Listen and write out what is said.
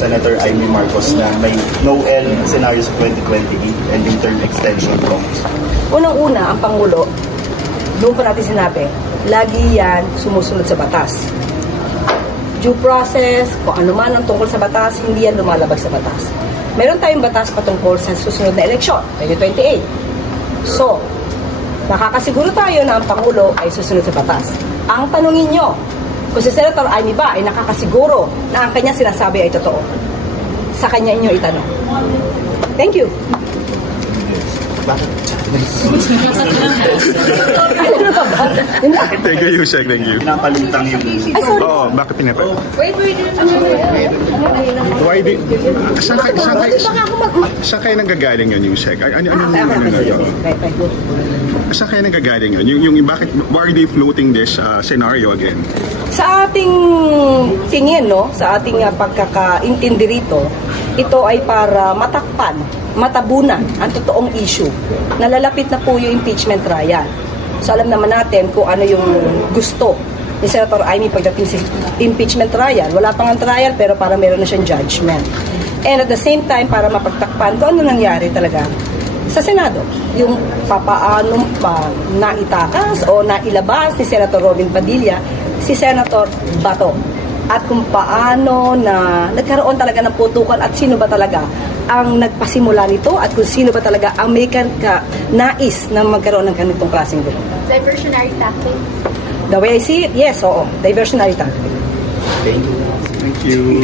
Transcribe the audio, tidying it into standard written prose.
Senator Amy Marcos na may no-L scenario sa 2028 and yung term extension talks? Unang-una, ang Pangulo, doon pa natin sinabi, lagi yan sumusunod sa batas. Due process, kung ano man ang tungkol sa batas, hindi yan lumalabag sa batas. Meron tayong batas patungkol sa susunod na eleksyon, 2028. So, nakakasiguro tayo na ang Pangulo ay susunod sa batas. Ang tanungin nyo, kung si Senator Amy ba ay nakakasiguro na ang kanya sinasabi ay totoo, sa kanya inyo itanong. Thank you. Ano pa ba? Thank you, Yusek. Thank you. Pinapalutang yung... Ay, sorry. Oo, bakit pinapa? Wait. Why di... Saan kayo nanggagaling yun, Yusek? Saan kayo nanggagaling yun? Yung bakit, why are they floating this scenario again? Sa ating tingin, no, sa ating pagkakaintindi rito, ito ay para matakpan, matabunan ang totoong issue. Nalalapit na po yung impeachment trial. So alam naman natin kung ano yung gusto ni Senator Amy pagdating sa impeachment trial. Wala pang ang trial pero para meron na siyang judgment. And at the same time, para mapagtakpan kung ano nangyari talaga sa Senado. Yung papaano pa naitakas o nailabas ni Senator Robin Padilla si Senator Bato. At kung paano na nagkaroon talaga ng putukan at sino ba talaga ang nagpasimula nito at kung sino ba talaga ang may nais na magkaroon ng ganitong klaseng gulo. Diversionary tactic. The way I see it, yes, oo. Diversionary tactic. Thank you. Thank you.